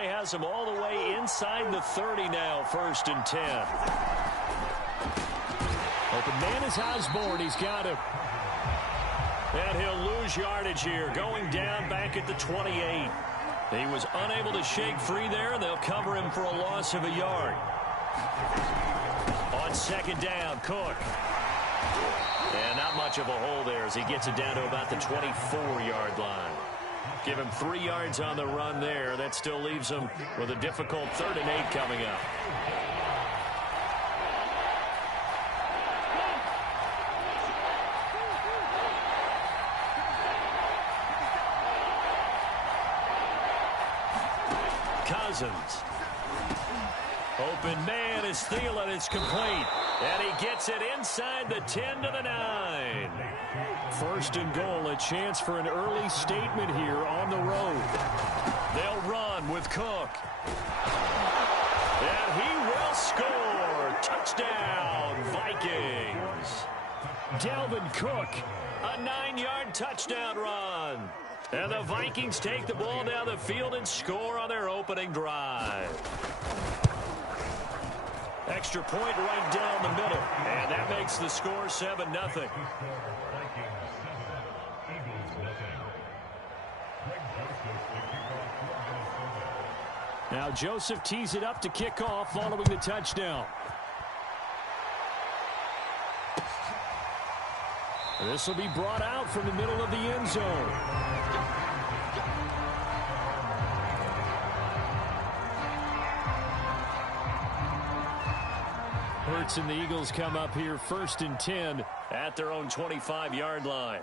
play has him all the way inside the 30 now, 1st and 10. Open man is Osborne. He's got him. And he'll lose yardage here, going down back at the 28. He was unable to shake free there. They'll cover him for a loss of a yard. On 2nd down, Cook. And not much of a hole there as he gets it down to about the 24-yard line. Give him 3 yards on the run there. That still leaves him with a difficult 3rd and 8 coming up. Cousins. Open man is Thielen. It's complete. And he gets it inside the 10 to the 9. 1st and goal, a chance for an early statement here on the road. They'll run with Cook. And he will score. Touchdown, Vikings. Dalvin Cook, a 9-yard touchdown run. And the Vikings take the ball down the field and score on their opening drive. Extra point right down the middle. And that makes the score 7-0. Now Joseph tees it up to kick off following the touchdown. This will be brought out from the middle of the end zone. Hurts and the Eagles come up here 1st and 10 at their own 25-yard line.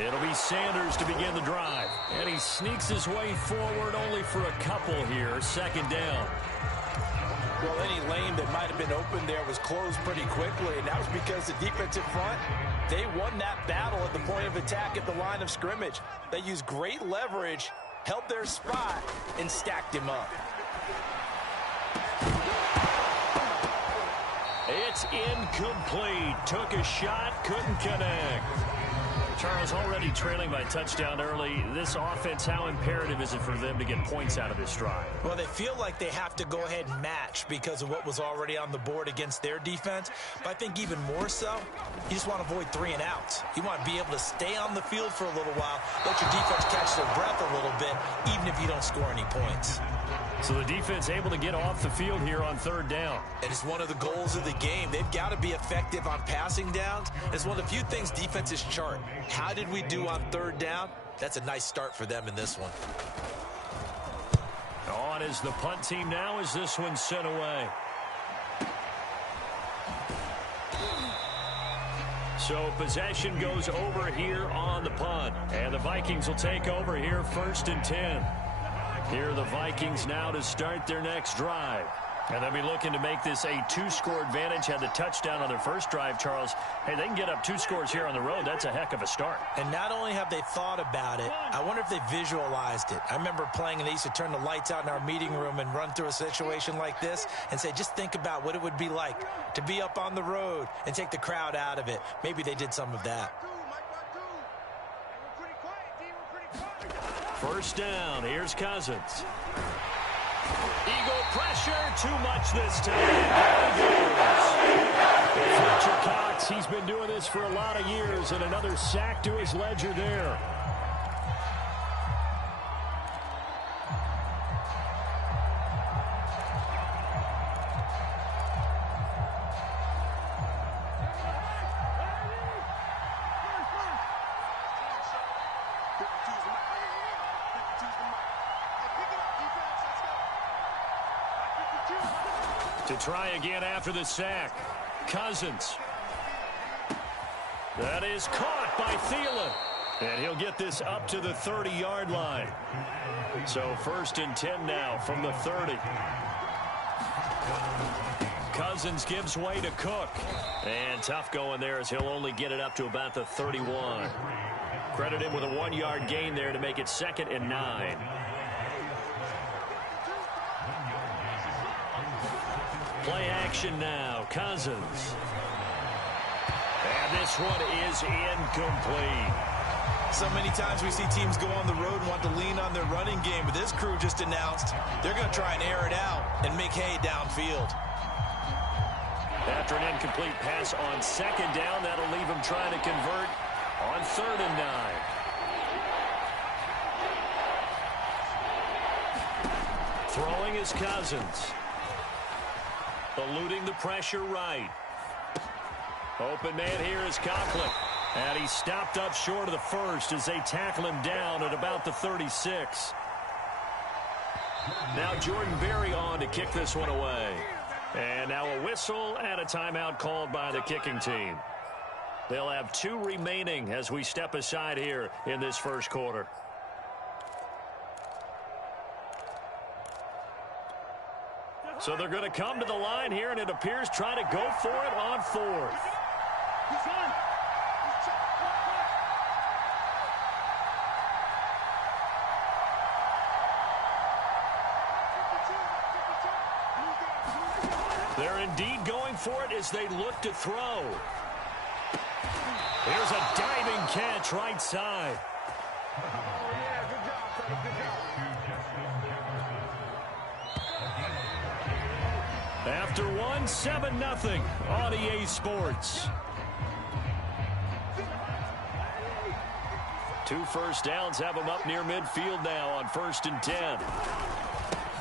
It'll be Sanders to begin the drive. And he sneaks his way forward only for a couple here. 2nd down. Well, any lane that might have been open there was closed pretty quickly, and that was because the defensive front, they won that battle at the point of attack at the line of scrimmage. They used great leverage, held their spot, and stacked him up. It's incomplete. Took a shot, couldn't connect. Charles, already trailing by touchdown early. This offense, how imperative is it for them to get points out of this drive? Well, they feel like they have to go ahead and match because of what was already on the board against their defense. But I think even more so, you just want to avoid 3 and outs. You want to be able to stay on the field for a little while, let your defense catch their breath a little bit, even if you don't score any points. So the defense able to get off the field here on 3rd down. And it's one of the goals of the game. They've got to be effective on passing downs. It's one of the few things defenses chart. How did we do on 3rd down? That's a nice start for them in this one. On is the punt team now as this one's sent away. So possession goes over here on the punt. And the Vikings will take over here 1st and 10. Here are the Vikings now to start their next drive. And they'll be looking to make this a 2-score advantage. Had the touchdown on their first drive, Charles. Hey, they can get up 2 scores here on the road. That's a heck of a start. And not only have they thought about it, I wonder if they visualized it. I remember playing and they used to turn the lights out in our meeting room and run through a situation like this and say, just think about what it would be like to be up on the road and take the crowd out of it. Maybe they did some of that. 1st down. Here's Cousins. Eagle pressure. Too much this time. Fletcher Cox, he's been doing this for a lot of years, and another sack to his ledger there. To try again after the sack. Cousins. That is caught by Thielen. And he'll get this up to the 30-yard line. So 1st and 10 now from the 30. Cousins gives way to Cook. And tough going there as he'll only get it up to about the 31. Credit him with a 1-yard gain there to make it 2nd and 9. Play action now. Cousins. And this one is incomplete. So many times we see teams go on the road and want to lean on their running game, but this crew just announced they're going to try and air it out and make hay downfield. After an incomplete pass on second down, that'll leave him trying to convert on 3rd and 9. Throwing is Cousins. Eluding the pressure right. Open man here is Conklin. And he's stopped up short of the first as they tackle him down at about the 36. Now Jordan Berry on to kick this one away. And now a whistle and a timeout called by the kicking team. They'll have 2 remaining as we step aside here in this first quarter. So they're going to come to the line here, and it appears trying to go for it on 4th. They're indeed going for it as they look to throw. Here's a diving catch right side. After one, 7-0 on EA Sports. 2 first downs have them up near midfield now on 1st and 10.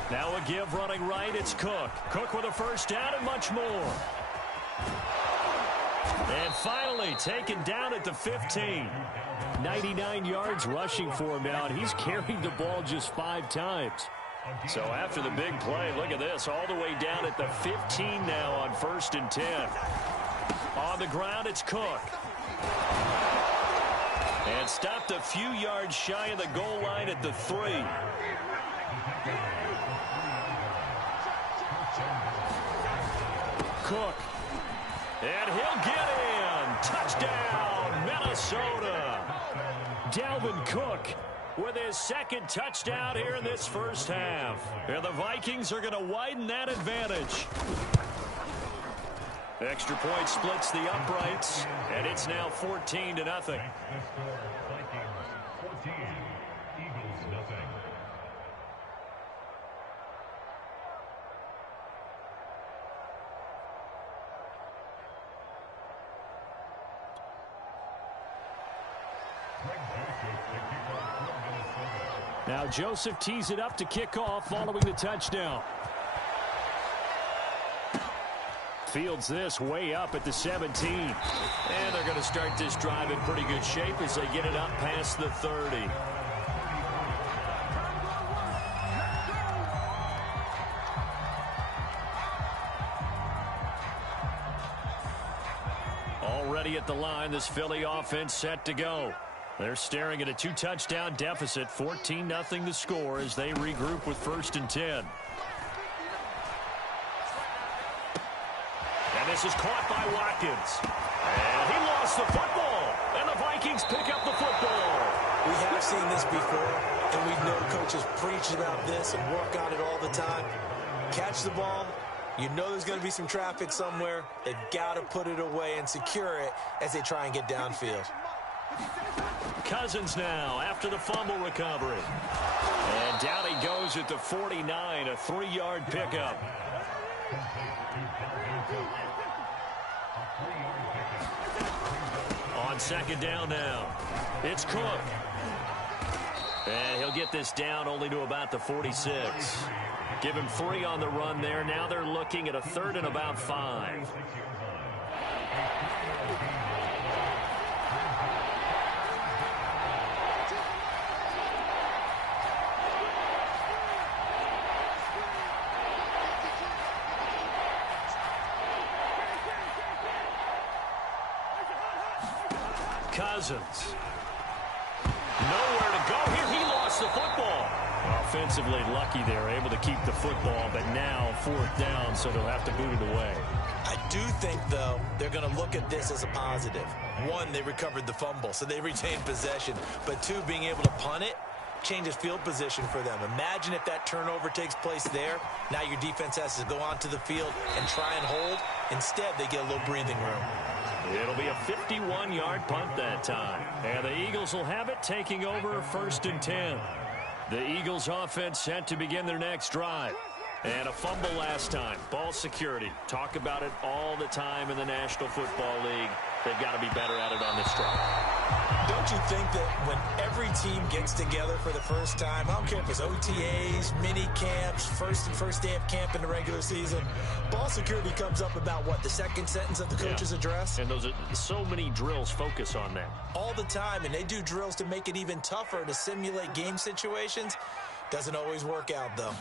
Now a give running right, it's Cook. Cook with a first down and much more. And finally taken down at the 15. 99 yards rushing for him now, and he's carried the ball just 5 times. So after the big play, look at this, all the way down at the 15 now on 1st and 10. On the ground, it's Cook. And stopped a few yards shy of the goal line at the 3. Cook. And he'll get in. Touchdown, Minnesota. Dalvin Cook with his 2nd touchdown here in this first half. And the Vikings are going to widen that advantage. Extra point splits the uprights, and it's now 14-0. Now Joseph tees it up to kick off following the touchdown. Fields this way up at the 17. And they're going to start this drive in pretty good shape as they get it up past the 30. Already at the line, this Philly offense set to go. They're staring at a 2-touchdown deficit, 14-0 the score as they regroup with 1st and 10. And this is caught by Watkins. And he lost the football. And the Vikings pick up the football. We have seen this before, and we know coaches preach about this and work on it all the time. Catch the ball. You know there's going to be some traffic somewhere. They've got to put it away and secure it as they try and get downfield. Cousins now after the fumble recovery. And down he goes at the 49, a 3-yard pickup. On 2nd down now, it's Cook. And he'll get this down only to about the 46. Give him 3 on the run there. Now they're looking at a 3rd and about 5. Cousins. Nowhere to go here. He lost the football. Offensively lucky they're able to keep the football, but now 4th down, so they'll have to boot it away. I do think, though, they're going to look at this as a positive. 1, they recovered the fumble, so they retained possession. But 2, being able to punt it changes field position for them. Imagine if that turnover takes place there. Now your defense has to go onto the field and try and hold. Instead, they get a little breathing room. It'll be a 51-yard punt that time. And the Eagles will have it, taking over 1st and 10. The Eagles offense set to begin their next drive. And a fumble last time. Ball security. Talk about it all the time in the National Football League. They've got to be better at it on this drive. Don't you think that when every team gets together for the first time, I don't care if it's OTAs, mini camps, first day of camp in the regular season, ball security comes up about, what, the second sentence of the coach's address? And those are so many drills focus on that. All the time, and they do drills to make it even tougher to simulate game situations. Doesn't always work out, though.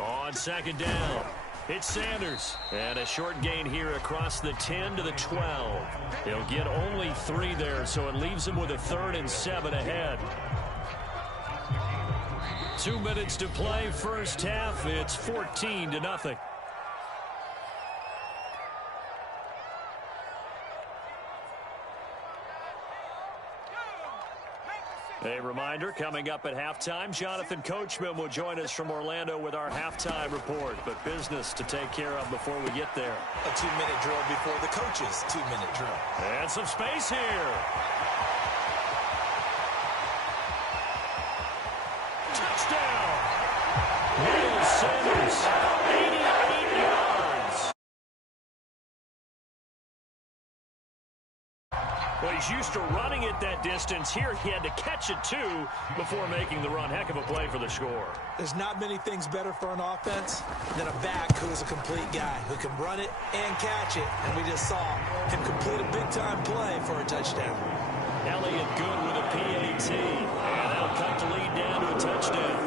On 2nd down, it's Sanders. And a short gain here across the 10 to the 12. He'll get only 3 there, so it leaves him with a 3rd and 7 ahead. 2 minutes to play, first half. It's 14-0. A reminder, coming up at halftime, Jonathan Coachman will join us from Orlando with our halftime report. But business to take care of before we get there. A 2-minute drill before the coach's 2-minute drill. And some space here. Touchdown! Miles Sanders, 88 yards. Well, he's used to running it that distance. Here he had to catch it, too, before making the run. Heck of a play for the score. There's not many things better for an offense than a back who is a complete guy who can run it and catch it. And we just saw him complete a big-time play for a touchdown. Elliott good with a PAT. And that'll cut the lead down to a touchdown.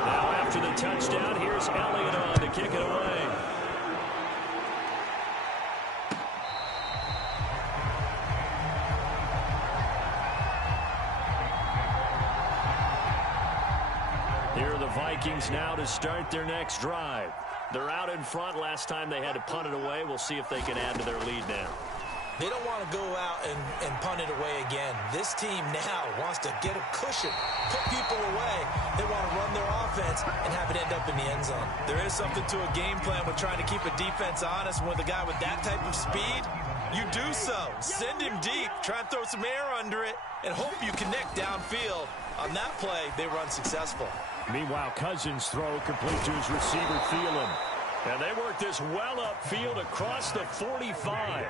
Now after the touchdown, here's Elliott on to kick it away. Here are the Vikings now to start their next drive. They're out in front. Last time they had to punt it away. We'll see if they can add to their lead now. They don't want to go out and punt it away again. This team now wants to get a cushion, put people away. They want to run their offense and have it end up in the end zone. There is something to a game plan with trying to keep a defense honest. With a guy with that type of speed, you do so. Send him deep, try and throw some air under it, and hope you connect downfield. On that play, they run successful. Meanwhile, Cousins' throw complete to his receiver, Thielen. And they work this well upfield across the 45.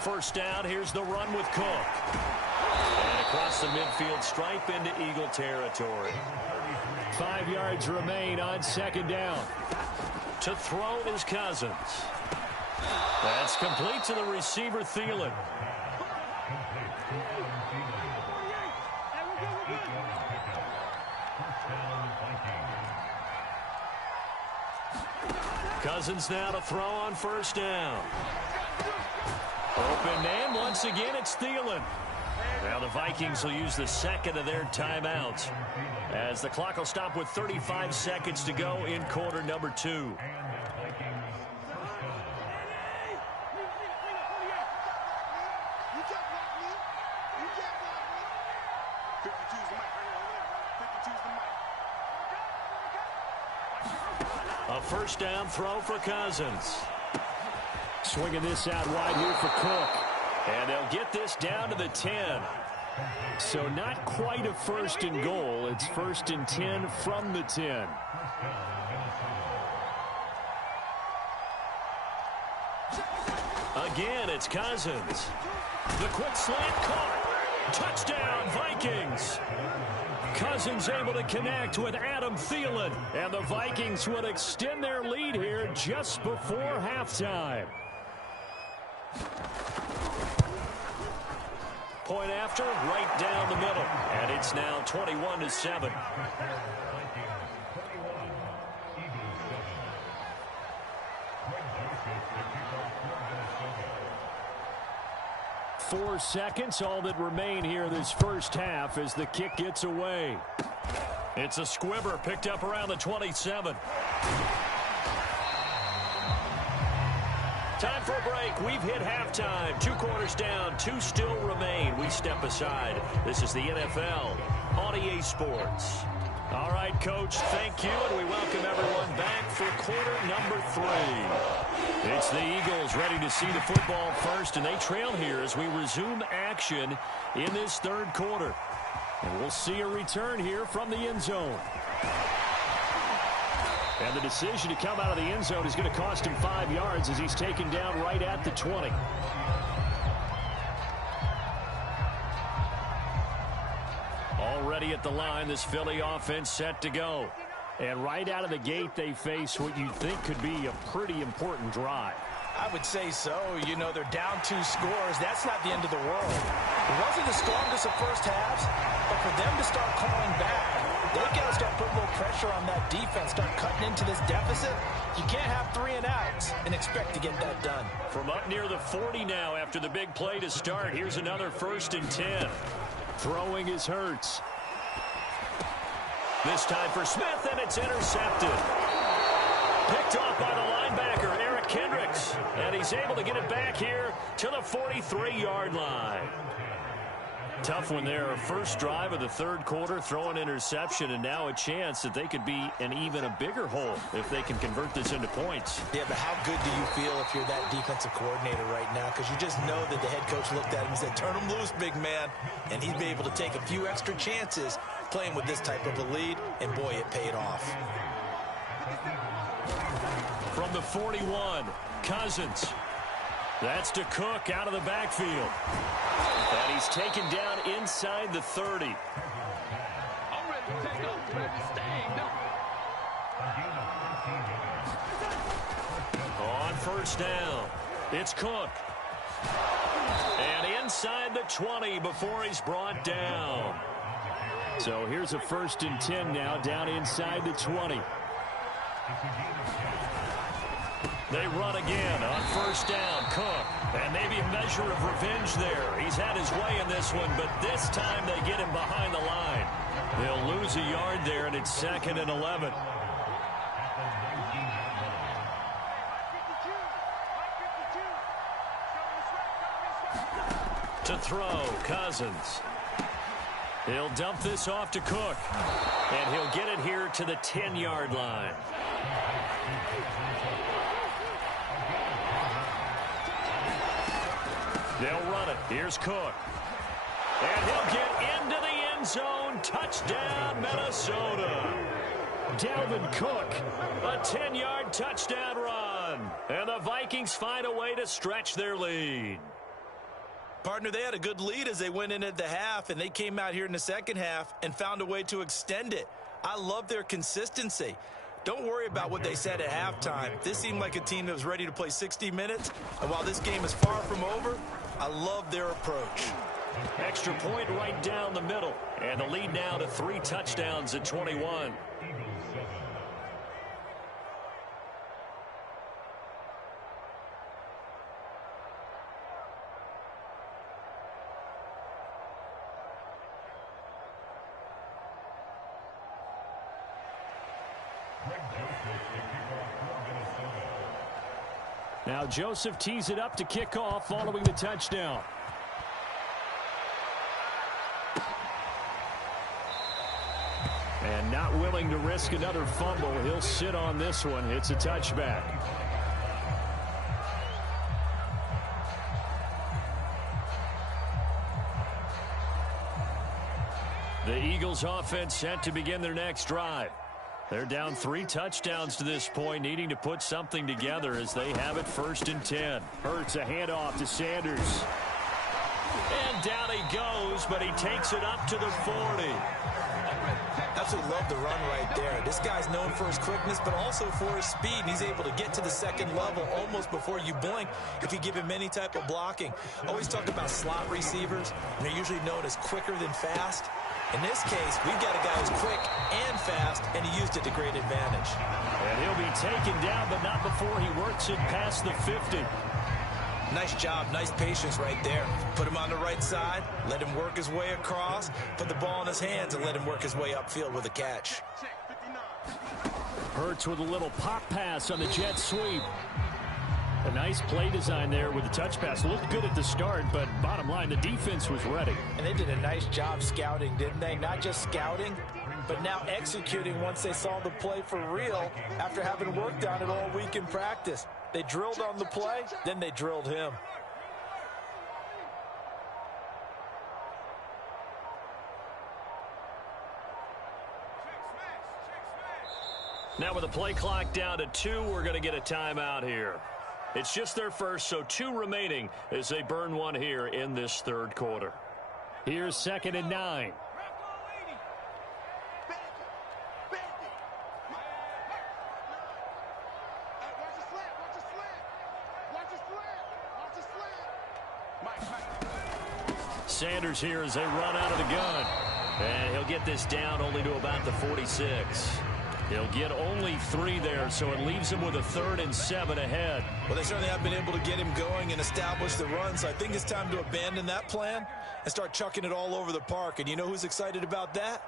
First down, here's the run with Cook. And across the midfield stripe into Eagle territory. 5 yards remain on 2nd down. To throw is Cousins. That's complete to the receiver, Thielen. Cousins now to throw on 1st down. Open man, once again it's Thielen. Now the Vikings will use the 2nd of their timeouts as the clock will stop with 35 seconds to go in quarter number 2. A 1st down throw for Cousins. Swinging this out wide here for Cook. And they'll get this down to the 10. So not quite a 1st and goal. It's 1st and 10 from the 10. Again, it's Cousins. The quick slant caught. Touchdown, Vikings. Cousins able to connect with Adam Thielen. And the Vikings would extend their lead here just before halftime. Point after, right down the middle. And it's now 21-7. Four seconds, all that remain here this first half as the kick gets away. It's a squibber picked up around the 27. Time for a break. We've hit halftime. 2 quarters down, 2 still remain. We step aside. This is the NFL on EA Sports. All right, Coach, thank you, and we welcome everyone back for quarter number 3. It's the Eagles ready to see the football first, and they trail here as we resume action in this third quarter. And we'll see a return here from the end zone. And the decision to come out of the end zone is going to cost him 5 yards as he's taken down right at the 20. Already at the line, this Philly offense set to go. And right out of the gate, they face what you think could be a pretty important drive. I would say so. You know, they're down 2 scores. That's not the end of the world. It wasn't the strongest of first halves, but for them to start calling back, they've got to start putting a little pressure on that defense, start cutting into this deficit. You can't have 3 and outs and expect to get that done. From up near the 40 now after the big play to start, here's another 1st and 10. Throwing is Hurts. This time for Smith, and it's intercepted. Picked off by the linebacker, Eric Kendricks. And he's able to get it back here to the 43-yard line. Tough one there. First drive of the third quarter, throw an interception, and now a chance that they could be in even a bigger hole if they can convert this into points. Yeah, but how good do you feel if you're that defensive coordinator right now? Because you just know that the head coach looked at him and said, turn him loose, big man. And he'd be able to take a few extra chances playing with this type of a lead, and boy, it paid off. From the 41, Cousins. That's to Cook out of the backfield. And he's taken down inside the 30. On first down, it's Cook. And inside the 20 before he's brought down. So here's a 1st and 10 now, down inside the 20. They run again on first down. Cook. And maybe a measure of revenge there. He's had his way in this one, but this time they get him behind the line. They'll lose a yard there, and it's 2nd and 11. To throw, Cousins. He'll dump this off to Cook. And he'll get it here to the 10-yard line. They'll run it. Here's Cook. And he'll get into the end zone. Touchdown, Minnesota. Dalvin Cook, a 10-yard touchdown run. And the Vikings find a way to stretch their lead. Partner, they had a good lead as they went in at the half, and they came out here in the second half and found a way to extend it. I love their consistency. Don't worry about what they said at halftime. This seemed like a team that was ready to play 60 minutes. And while this game is far from over, I love their approach. Extra point right down the middle. And the lead now to 3 touchdowns at 21. Now Joseph tees it up to kick off following the touchdown. And not willing to risk another fumble. He'll sit on this one. It's a touchback. The Eagles offense set to begin their next drive. They're down 3 touchdowns to this point, needing to put something together as they have it 1st and 10. Hurts a handoff to Sanders. And down he goes, but he takes it up to the 40. Absolutely love the run right there. This guy's known for his quickness, but also for his speed. He's able to get to the second level almost before you blink if you give him any type of blocking. Always talk about slot receivers, and they're usually known as quicker than fast. In this case, we've got a guy who's quick and fast, and he used it to great advantage. And he'll be taken down, but not before he works it past the 50. Nice job, nice patience right there. Put him on the right side, let him work his way across, put the ball in his hands, and let him work his way upfield with a catch. Hurts with a little pop pass on the jet sweep. A nice play design there with the touch pass. Looked good at the start, but bottom line, the defense was ready. And they did a nice job scouting, didn't they? Not just scouting, but now executing once they saw the play for real after having worked on it all week in practice. They drilled on the play, then they drilled him. Now with the play clock down to 2, we're going to get a timeout here. It's just their first, so 2 remaining as they burn one here in this third quarter. Here's 2nd and 9. Sanders here as they run out of the gun. And he'll get this down only to about the 46. He'll get only 3 there, so it leaves him with a 3rd and 7 ahead. Well, they certainly have been able to get him going and establish the run, so I think it's time to abandon that plan and start chucking it all over the park. And you know who's excited about that?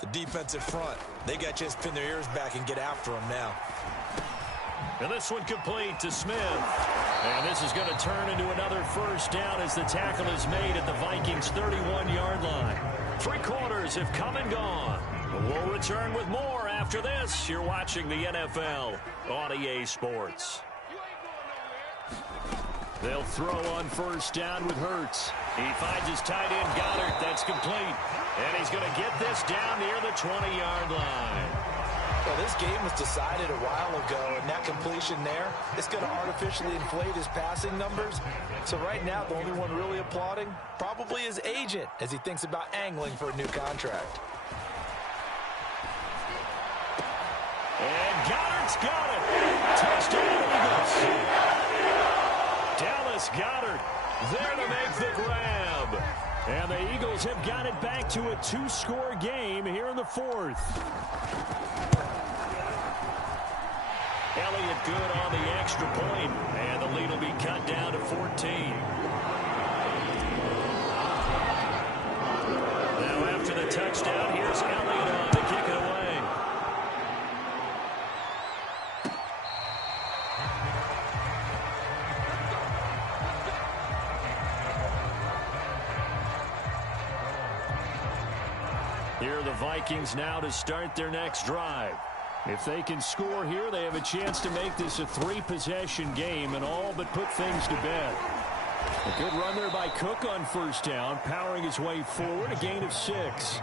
The defensive front. They got a chance to pin their ears back and get after him now. And this one complete to Smith. And this is going to turn into another first down as the tackle is made at the Vikings' 31-yard line. 3 quarters have come and gone. We'll return with more after this. You're watching the NFL on EA Sports. They'll throw on first down with Hurts. He finds his tight end, Goddard. That's complete. And he's going to get this down near the 20-yard line. Well, this game was decided a while ago, and that completion there, it's going to artificially inflate his passing numbers. So right now, the only one really applauding probably his agent as he thinks about angling for a new contract. And Goddard's got it. Touchdown, Eagles. Dallas Goedert there to make the grab. And the Eagles have got it back to a 2-score game here in the 4th. Elliott good on the extra point, and the lead will be cut down to 14. Now after the touchdown, here's Elliott on to kick it away. Here are the Vikings now to start their next drive. If they can score here, they have a chance to make this a 3-possession game and all but put things to bed. A good run there by Cook on first down, powering his way forward, a gain of 6.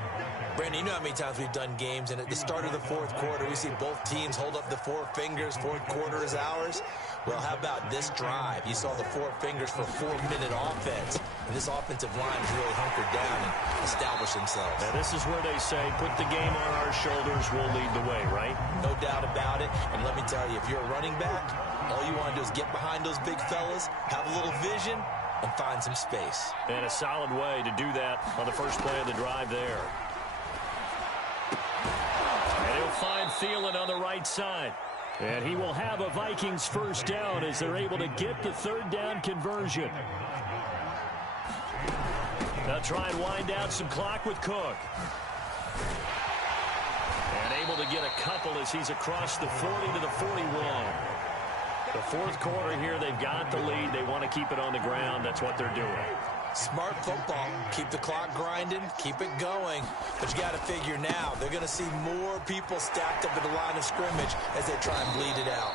Brandon, you know how many times we've done games, and at the start of the 4th quarter, we see both teams hold up the 4 fingers, 4th quarter is ours. Well, how about this drive? You saw the 4 fingers for 4-minute offense, and this offensive line has really hunkered down and established themselves. Now, this is where they say, put the game on our shoulders, we'll lead the way, right? No doubt about it, and let me tell you, if you're a running back, all you want to do is get behind those big fellas, have a little vision, and find some space. And a solid way to do that on the first play of the drive there. And he'll find Thielen on the right side. And he will have a Vikings first down as they're able to get the 3rd down conversion. They'll try and wind down some clock with Cook. And able to get a couple as he's across the 40 to the 41. The 4th quarter here, they've got the lead. They want to keep it on the ground. That's what they're doing. Smart football. Keep the clock grinding. Keep it going. But you got to figure now, they're going to see more people stacked up at the line of scrimmage as they try and bleed it out.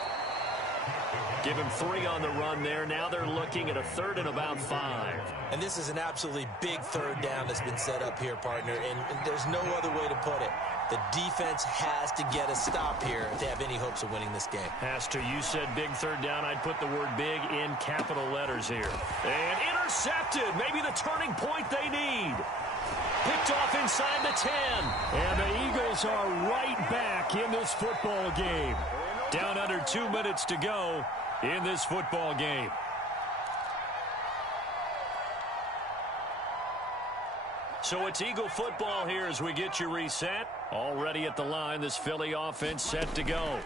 Give him 3 on the run there. Now they're looking at a 3rd and about 5. And this is an absolutely big 3rd down that's been set up here, partner. And there's no other way to put it. The defense has to get a stop here if they have any hopes of winning this game. Has to. You said big 3rd down. I'd put the word big in capital letters here. And intercepted. Maybe the turning point they need. Picked off inside the 10. And the Eagles are right back in this football game. Down under 2 minutes to go in this football game. So it's Eagle football here as we get you reset. Already at the line, this Philly offense set to go.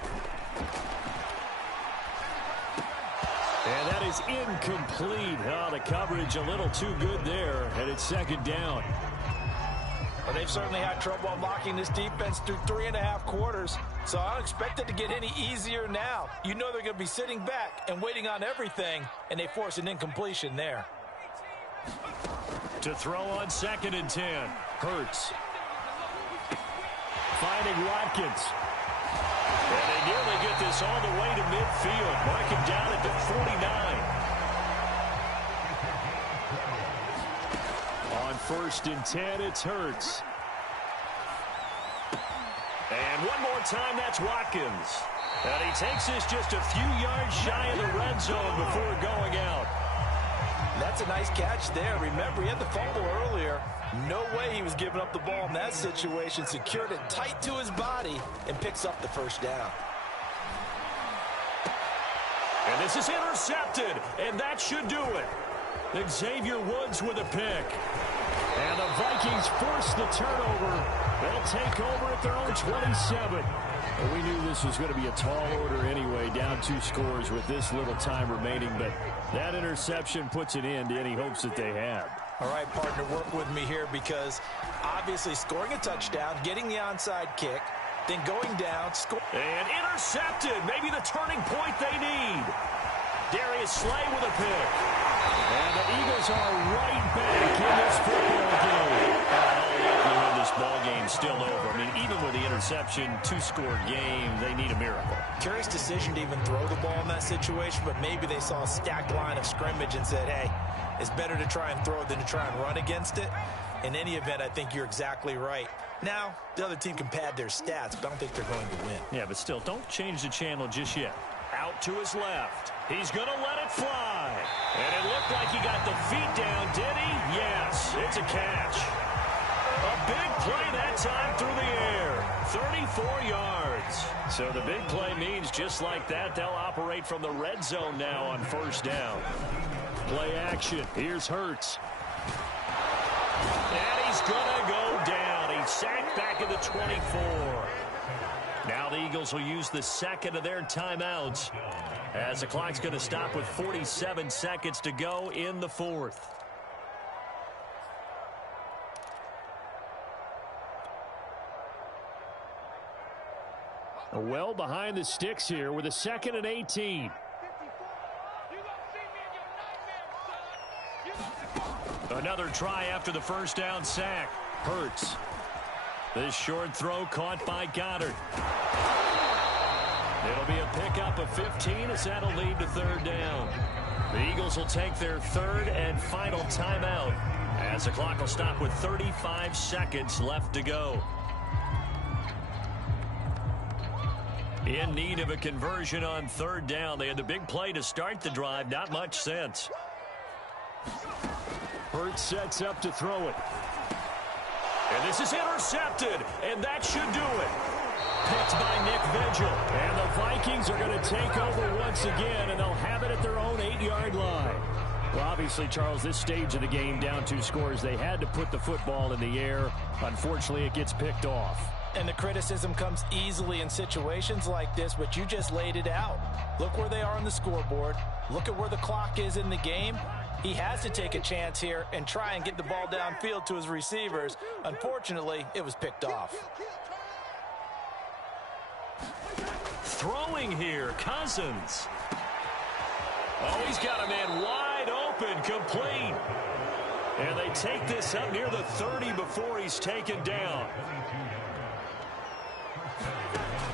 And that is incomplete. Oh, the coverage a little too good there, and it's 2nd down. Well, they've certainly had trouble unlocking this defense through 3.5 quarters, so I don't expect it to get any easier now. You know they're going to be sitting back and waiting on everything, and they force an incompletion there. To throw on 2nd and 10, Hurts. finding Watkins. And they nearly get this all the way to midfield. Mark him down at the 49. On 1st and 10, it's Hurts. And one more time, that's Watkins. And he takes this just a few yards shy of the red zone before going out. That's a nice catch there. Remember, he had the fumble earlier. No way he was giving up the ball in that situation. Secured it tight to his body and picks up the first down. And this is intercepted, and that should do it. Xavier Woods with a pick. And the Vikings force the turnover. They'll take over at their own 27. Well, we knew this was going to be a tall order anyway, down 2 scores with this little time remaining, but that interception puts an end to any hopes that they had. All right, partner, work with me here because obviously scoring a touchdown, getting the onside kick, then going down, score. And intercepted, maybe the turning point they need. Darius Slay with a pick. And the Eagles are right back in this football game. This ball game's still over. I mean, even with the interception, 2-score game, they need a miracle. Curious decision to even throw the ball in that situation, but maybe they saw a stacked line of scrimmage and said, hey, it's better to try and throw than to try and run against it. In any event, I think you're exactly right. Now, the other team can pad their stats, but I don't think they're going to win. Yeah, but still, don't change the channel just yet. Out to his left. He's going to let it fly. And it looked like he got the feet down, did he? Yes, it's a catch. A big play that time through the air. 34 yards. So the big play means just like that, they'll operate from the red zone now on 1st down. Play action. Here's Hurts. And he's going to go down. He's sacked back at the 24. Now the Eagles will use the second of their timeouts as the clock's going to stop with 47 seconds to go in the 4th. Well behind the sticks here with a 2nd and 18. Another try after the 1st down sack. Hurts. This short throw caught by Goddard. It'll be a pickup of 15 as that'll lead to 3rd down. The Eagles will take their 3rd and final timeout as the clock will stop with 35 seconds left to go. In need of a conversion on 3rd down. They had the big play to start the drive. Not much sense. Hurts sets up to throw it. And this is intercepted. And that should do it. Picked by Nick Vigil. And the Vikings are going to take over once again. And they'll have it at their own 8-yard line. Well, obviously, Charles, this stage of the game, down 2 scores, they had to put the football in the air. Unfortunately, it gets picked off. And the criticism comes easily in situations like this, but you just laid it out. Look where they are on the scoreboard. Look at where the clock is in the game. He has to take a chance here and try and get the ball downfield to his receivers. Unfortunately, it was picked off. Throwing here, Cousins. Oh, he's got a man wide open, complete. And they take this up near the 30 before he's taken down.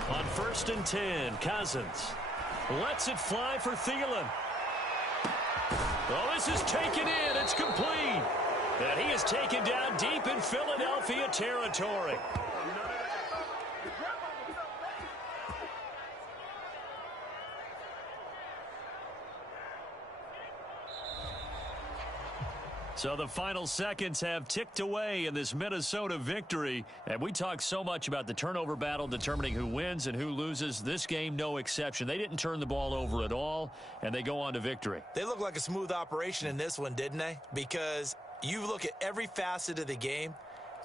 On 1st and 10, Cousins lets it fly for Thielen. Oh, this is taken in. It's complete. And he is taken down deep in Philadelphia territory. So the final seconds have ticked away in this Minnesota victory. And we talk so much about the turnover battle determining who wins and who loses. This game, no exception. They didn't turn the ball over at all, and they go on to victory. They look like a smooth operation in this one, didn't they? Because you look at every facet of the game,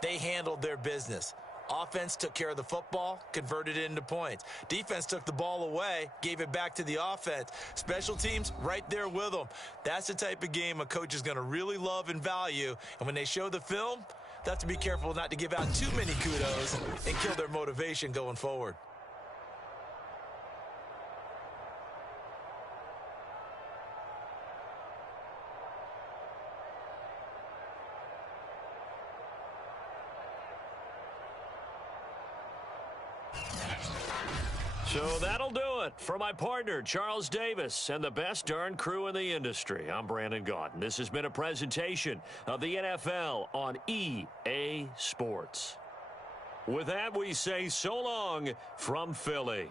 they handled their business. Offense took care of the football, converted it into points. Defense took the ball away, gave it back to the offense. Special teams, right there with them. That's the type of game a coach is going to really love and value. And when they show the film, they have to be careful not to give out too many kudos and kill their motivation going forward. So that'll do it for my partner, Charles Davis, and the best darn crew in the industry. I'm Brandon Gaudin. This has been a presentation of the NFL on EA Sports. With that, we say so long from Philly.